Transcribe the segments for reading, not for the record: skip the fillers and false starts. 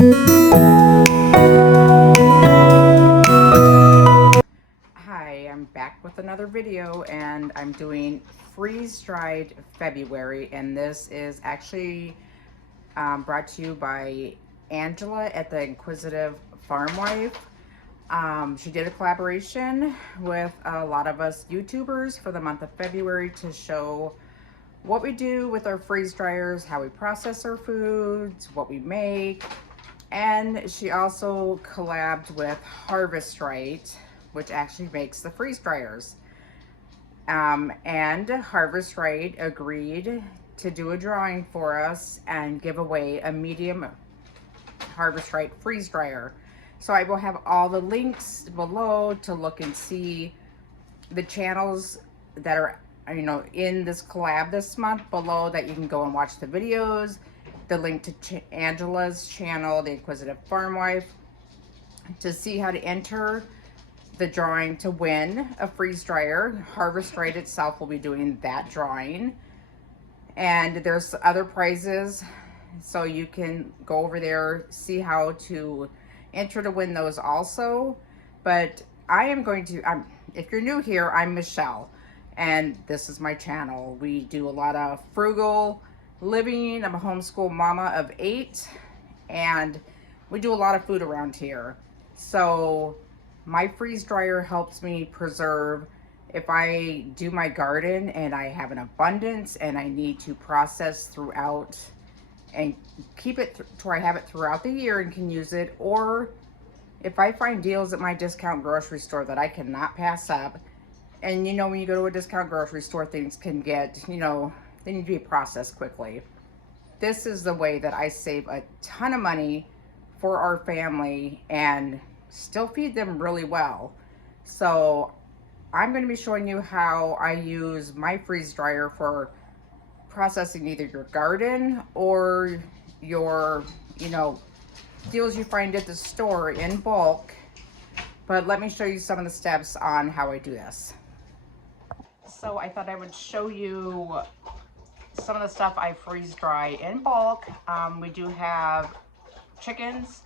Hi, I'm back with another video and I'm doing freeze-dried February, and this is actually brought to you by Angela at the Inquisitive Farm Wife. She did a collaboration with a lot of us YouTubers for the month of February to show what we do with our freeze dryers, how we process our foods, what we make. And she also collabed with Harvest Right, which actually makes the freeze dryers. And Harvest Right agreed to do a drawing for us and give away a medium Harvest Right freeze dryer. So I will have all the links below to look and see the channels that are, in this collab this month below, that you can go and watch the videos. The link to Angela's channel, The Inquisitive Farm Wife, to see how to enter the drawing to win a freeze dryer. Harvest Right itself will be doing that drawing. And there's other prizes, so you can go over there, see how to enter to win those also. But I am going to, if you're new here, I'm Michelle, and this is my channel. We do a lot of frugal living. I'm a homeschool mama of 8, and we do a lot of food around here. So my freeze dryer helps me preserve. If I do my garden and I have an abundance and I need to process throughout and keep it to where I have it throughout the year and can use it, or if I find deals at my discount grocery store that I cannot pass up, and when you go to a discount grocery store, things can get, they need to be processed quickly. This is the way that I save a ton of money for our family and still feed them really well. So I'm going to be showing you how I use my freeze dryer for processing either your garden or your, deals you find at the store in bulk. But let me show you some of the steps on how I do this. So I thought I would show you some of the stuff I freeze dry in bulk. We do have chickens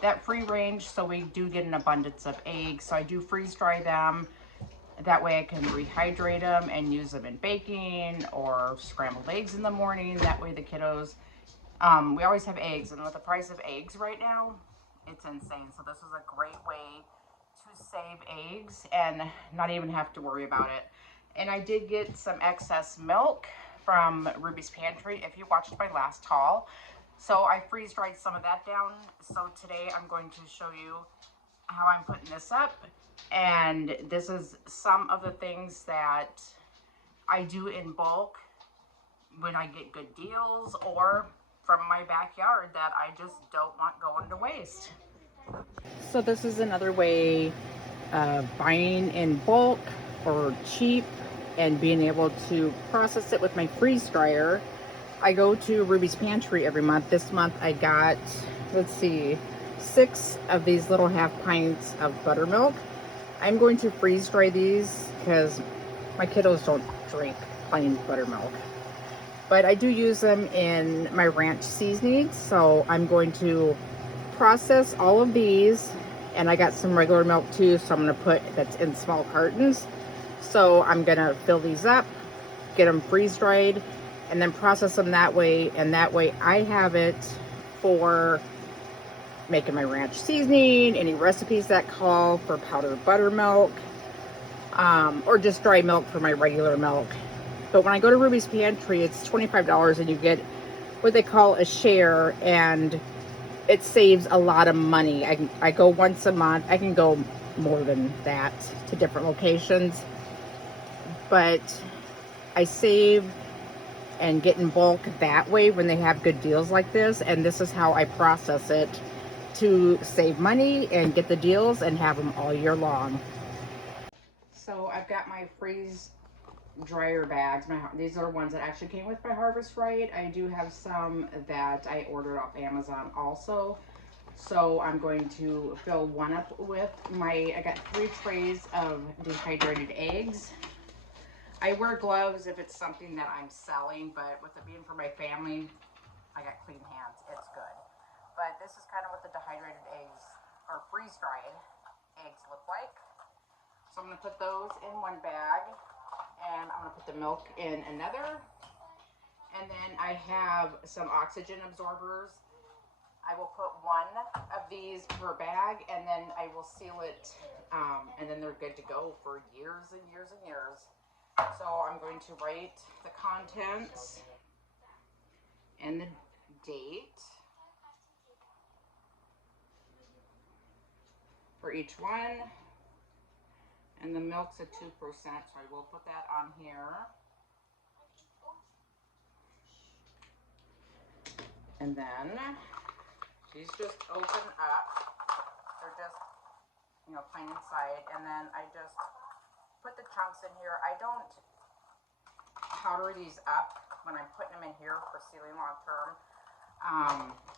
that free range, so we do get an abundance of eggs. So I do freeze dry them. That way I can rehydrate them and use them in baking or scrambled eggs in the morning. That way the kiddos, we always have eggs, and with the price of eggs right now, it's insane. So this is a great way to save eggs and not even have to worry about it. And I did get some excess milk from Ruby's Pantry, if you watched my last haul. So I freeze dried some of that down. So today I'm going to show you how I'm putting this up. And this is some of the things that I do in bulk when I get good deals or from my backyard that I just don't want going to waste. So this is another way of buying in bulk or cheap and being able to process it with my freeze dryer. I go to Ruby's Pantry every month. This month I got, let's see, 6 of these little half pints of buttermilk. I'm going to freeze dry these because my kiddos don't drink plain buttermilk. But I do use them in my ranch seasonings, so I'm going to process all of these. And I got some regular milk too, so I'm going to put that's in small cartons. So I'm going to fill these up, get them freeze dried, and then process them that way. And that way I have it for making my ranch seasoning, any recipes that call for powdered buttermilk, or just dry milk for my regular milk. But when I go to Ruby's Pantry, it's $25 and you get what they call a share, and it saves a lot of money. I go once a month. I can go more than that to different locations, but I save and get in bulk that way when they have good deals like this. And this is how I process it to save money and get the deals and have them all year long. So I've got my freeze dryer bags. These are ones that actually came with my Harvest Right. I do have some that I ordered off Amazon also. So I'm going to fill one up with I got 3 trays of dehydrated eggs. I wear gloves if it's something that I'm selling, but with it being for my family, I got clean hands. It's good. but this is kind of what the dehydrated eggs or freeze-dried eggs look like. So I'm going to put those in one bag, and I'm going to put the milk in another. And then I have some oxygen absorbers. I will put one of these per bag, and then I will seal it, and then they're good to go for years and years and years. So I'm going to write the contents and the date for each one. And the milk's at 2%, so I will put that on here. And then these just open up. They're just, you know, plain inside. And then I just put the chunks in here. I don't powder these up when I'm putting them in here for sealing long term.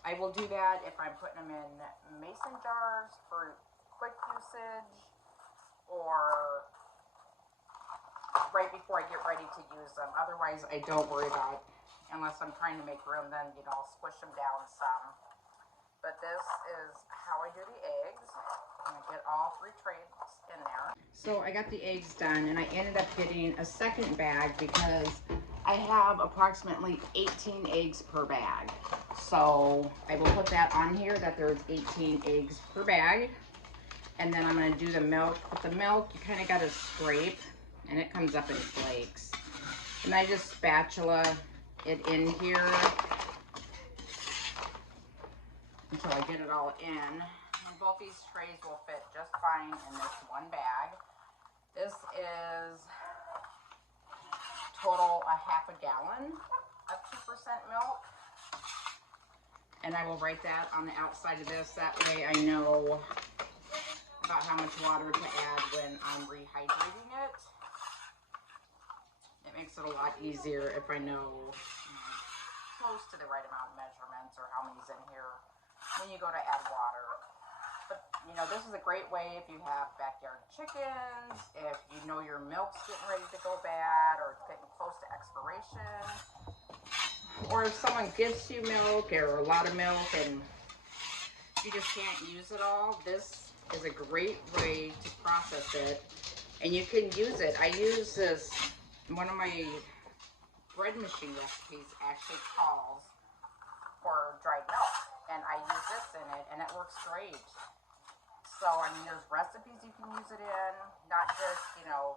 I will do that if I'm putting them in mason jars for quick usage, or right before I get ready to use them. Otherwise, I don't worry about it unless I'm trying to make room, then, you know, I'll squish them down some. But this is how I do the eggs. I'm gonna get all 3 trays in there. So I got the eggs done, and I ended up getting a second bag because I have approximately 18 eggs per bag. So I will put that on here that there's 18 eggs per bag. And then I'm gonna do the milk. With the milk, you kind of gotta scrape, and it comes up in flakes. And I just spatula it in here until I get it all in. And both these trays will fit just fine in this one bag. This is total a half a gallon of 2% milk. And I will write that on the outside of this. That way I know about how much water to add when I'm rehydrating it. It makes it a lot easier if I know, close to the right amount of measurements or how many's in here when you go to add water. But, you know, this is a great way if you have backyard chickens, if you know your milk's getting ready to go bad or it's getting close to expiration, or if someone gives you milk or a lot of milk and you just can't use it all. This is a great way to process it, and you can use it. I use this, one of my bread machine recipes actually calls for dried milk, and I use this in it, and it works great. So, I mean, there's recipes you can use it in, not just, you know,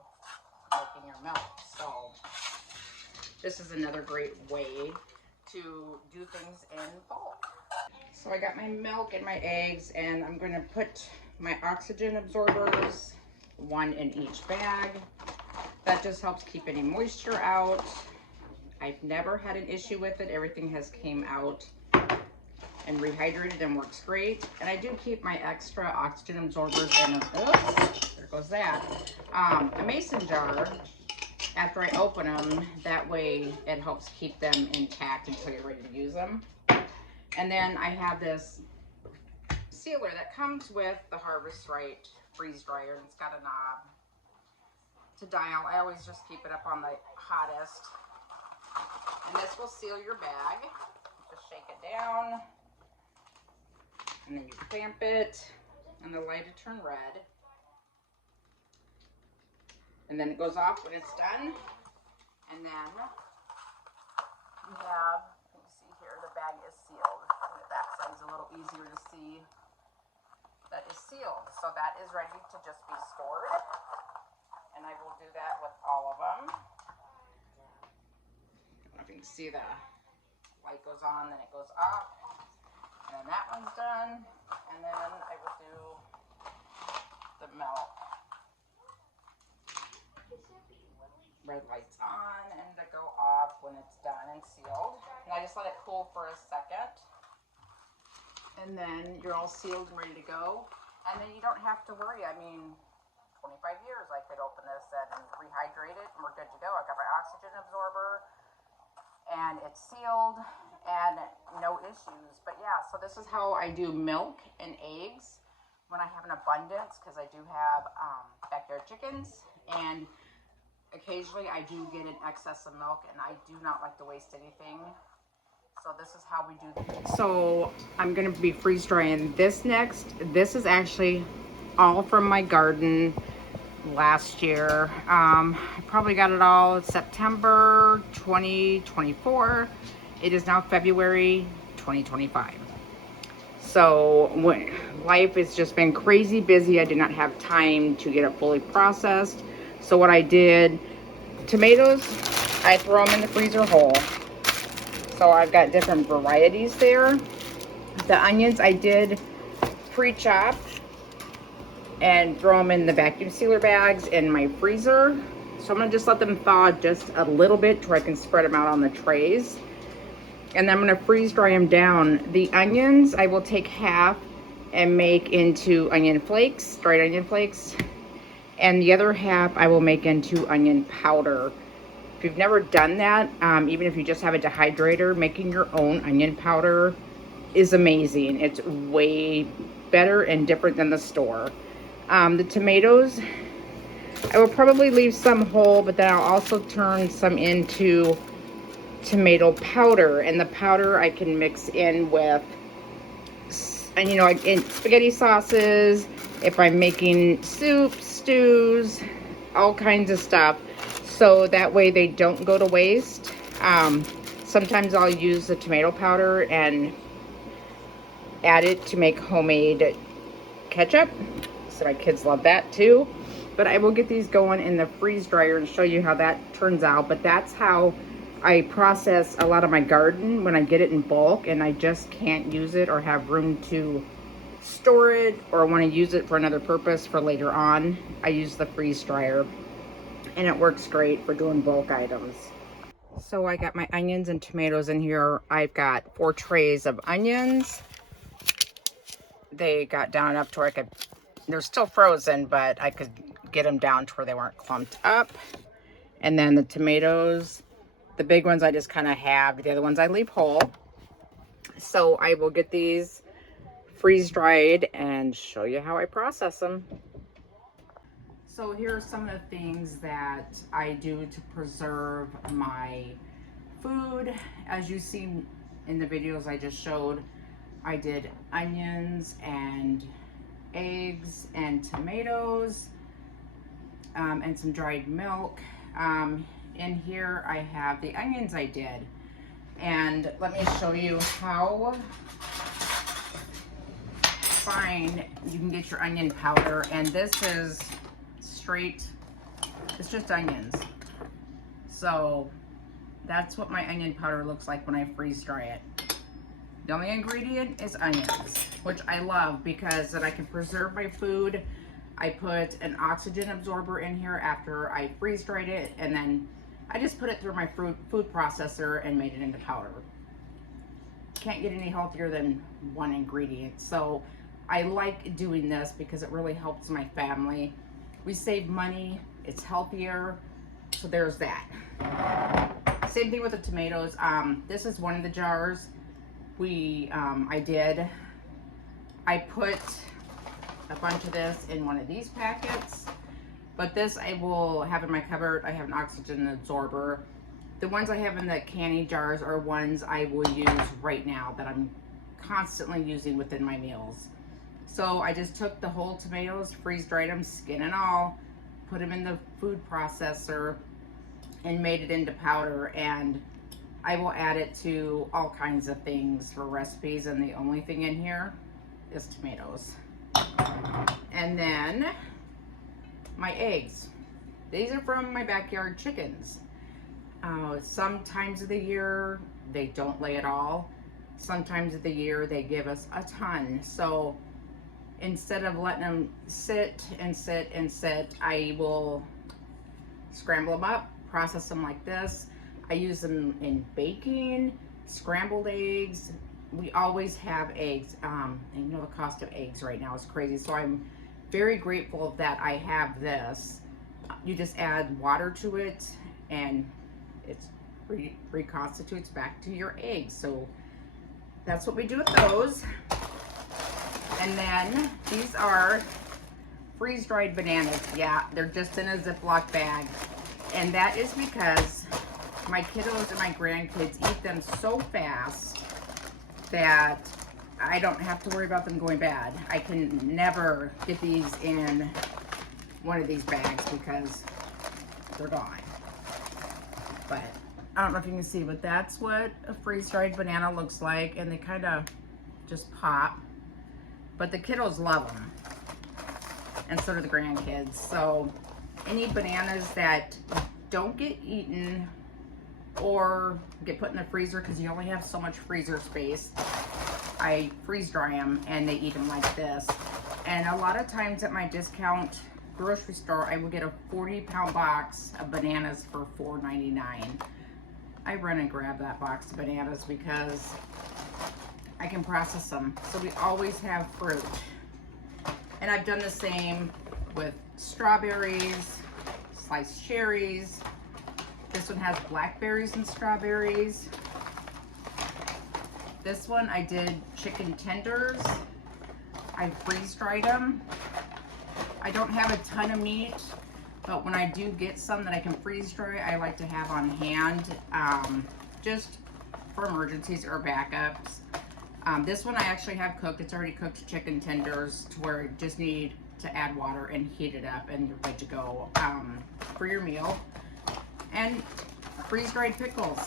making your milk. So, this is another great way to do things in bulk. So I got my milk and my eggs, and I'm going to put my oxygen absorbers, one in each bag. That just helps keep any moisture out. I've never had an issue with it. Everything has came out and rehydrated and works great. And I do keep my extra oxygen absorbers in there goes that, a mason jar after I open them. That way it helps keep them intact until you're ready to use them. And then I have this sealer that comes with the Harvest Right freeze dryer, and it's got a knob to dial. I always just keep it up on the hottest. And this will seal your bag. Just shake it down, and then you clamp it, and the light will turn red. And then it goes off when it's done. And then we have, you can see here, the bag is sealed. And the back side is a little easier to see. That is sealed. So that is ready to just be stored. And I will do that with all of them. I don't know if you can see the light goes on, then it goes off. And then that one's done. And then I will do the milk. Red light's on, and to go off when it's done and sealed. And I just let it cool for a second. And then you're all sealed and ready to go. And then you don't have to worry. I mean, 25 years I could open this and rehydrate it, and we're good to go. I got my oxygen absorber, and it's sealed, and no issues. But yeah, so this is how I do milk and eggs when I have an abundance, because I do have backyard chickens, and occasionally I do get an excess of milk, and I do not like to waste anything. So this is how we do. So I'm gonna be freeze drying this next. This is actually all from my garden last year. I probably got it all September 2024. It is now February 2025. So when life has just been crazy busy, I did not have time to get it fully processed. So what I did, tomatoes, I throw them in the freezer whole. So I've got different varieties there. The onions I did pre-chop and throw them in the vacuum sealer bags in my freezer. So I'm gonna just let them thaw just a little bit so I can spread them out on the trays. And then I'm gonna freeze dry them down. The onions, I will take half and make into onion flakes, dried onion flakes. And the other half I will make into onion powder. If you've never done that, even if you just have a dehydrator, making your own onion powder is amazing. It's way better and different than the store. The tomatoes, I will probably leave some whole, but then I'll also turn some into tomato powder. And the powder I can mix in with, and you know, in spaghetti sauces, if I'm making soups, stews, all kinds of stuff. So that way they don't go to waste. Sometimes I'll use the tomato powder and add it to make homemade ketchup. So my kids love that too. But I will get these going in the freeze dryer and show you how that turns out. But that's how I process a lot of my garden when I get it in bulk and I just can't use it or have room to store it or want to use it for another purpose for later on. I use the freeze dryer and it works great for doing bulk items. So I got my onions and tomatoes in here. I've got 4 trays of onions. They got down enough to where I could, they're still frozen, but I could get them down to where they weren't clumped up. And then the tomatoes, the big ones I just kind of halved, the other ones I leave whole. So I will get these freeze dried and show you how I process them. So here are some of the things that I do to preserve my food. As you've seen in the videos I just showed, I did onions and eggs and tomatoes and some dried milk. In here I have the onions I did. And let me show you how fine you can get your onion powder. And this is straight, it's just onions. So that's what my onion powder looks like when I freeze dry it. The only ingredient is onions, which I love because then I can preserve my food. I put an oxygen absorber in here after I freeze dried it, and then I just put it through my food processor and made it into powder. Can't get any healthier than one ingredient. So I like doing this because it really helps my family. We save money, it's healthier, so there's that. Same thing with the tomatoes. This is one of the jars I put a bunch of this in one of these packets, but this I will have in my cupboard. I have an oxygen absorber. The ones I have in the canning jars are ones I will use right now that I'm constantly using within my meals. So I just took the whole tomatoes, freeze dried them, skin and all, put them in the food processor and made it into powder, and I will add it to all kinds of things for recipes, and the only thing in here is tomatoes. And then my eggs. These are from my backyard chickens. Sometimes of the year they don't lay at all. Sometimes of the year they give us a ton. So instead of letting them sit and sit and sit, I will scramble them up, process them like this. I use them in baking, scrambled eggs. We always have eggs. And you know the cost of eggs right now is crazy. So I'm very grateful that I have this. You just add water to it and it reconstitutes back to your eggs. So that's what we do with those. And then these are freeze-dried bananas. Yeah, they're just in a Ziploc bag. And that is because my kiddos and my grandkids eat them so fast that I don't have to worry about them going bad. I can never get these in one of these bags because they're gone. But I don't know if you can see, but that's what a freeze-dried banana looks like, and they kind of just pop. But the kiddos love them, and so do the grandkids. So any bananas that don't get eaten or get put in the freezer, because you only have so much freezer space, I freeze dry them and they eat them like this. And a lot of times at my discount grocery store, I will get a 40-pound box of bananas for $4.99. I run and grab that box of bananas because I can process them. So we always have fruit. And I've done the same with strawberries, sliced cherries. This one has blackberries and strawberries. This one I did chicken tenders. I freeze dried them. I don't have a ton of meat, but when I do get some that I can freeze dry, I like to have on hand, just for emergencies or backups. This one I actually have cooked. It's already cooked chicken tenders to where you just need to add water and heat it up and you're good to go for your meal. And freeze-dried pickles.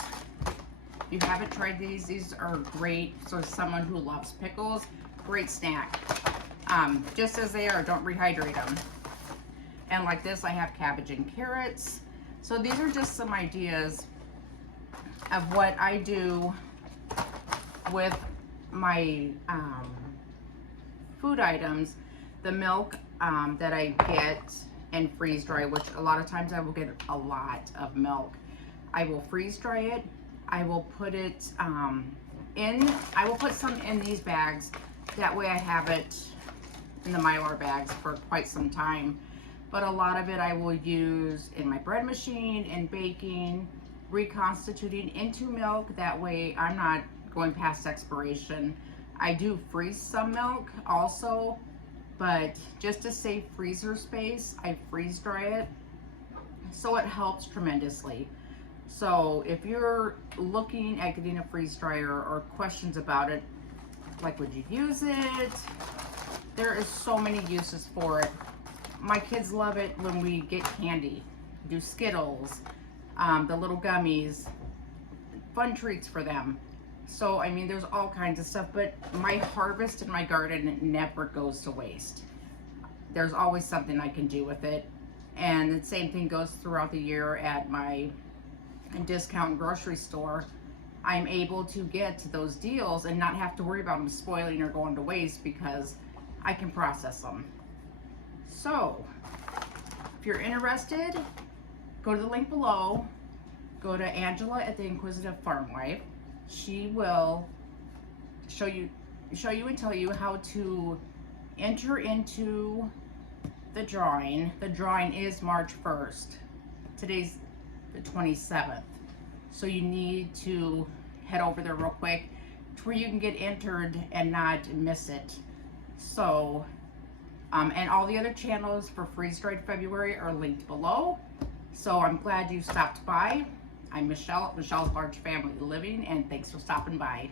If you haven't tried these are great. So someone who loves pickles, great snack. Just as they are, don't rehydrate them. And like this, I have cabbage and carrots. So these are just some ideas of what I do with my food items. The milk that I get and freeze dry, which a lot of times I will get a lot of milk. I will freeze dry it. I will put it I will put some in these bags. That way I have it in the Mylar bags for quite some time. But a lot of it I will use in my bread machine, in baking, reconstituting into milk. That way I'm not going past expiration. I do freeze some milk also, but just to save freezer space, I freeze dry it. So it helps tremendously. So if you're looking at getting a freeze dryer or questions about it, like would you use it? There is so many uses for it. My kids love it when we get candy, do Skittles, the little gummies, fun treats for them. So, I mean, there's all kinds of stuff, but my harvest in my garden never goes to waste. There's always something I can do with it. And the same thing goes throughout the year at my discount grocery store. I'm able to get those deals and not have to worry about them spoiling or going to waste because I can process them. So, if you're interested, go to the link below. Go to Angela at the Inquisitive Farm Wife. She will show you and tell you how to enter into the drawing. The drawing is March 1st. Today's the 27th. So you need to head over there real quick to where you can get entered and not miss it. So, and all the other channels for Freeze Dried February are linked below. So I'm glad you stopped by. I'm Michelle at Michelle's Large Family Living, and thanks for stopping by.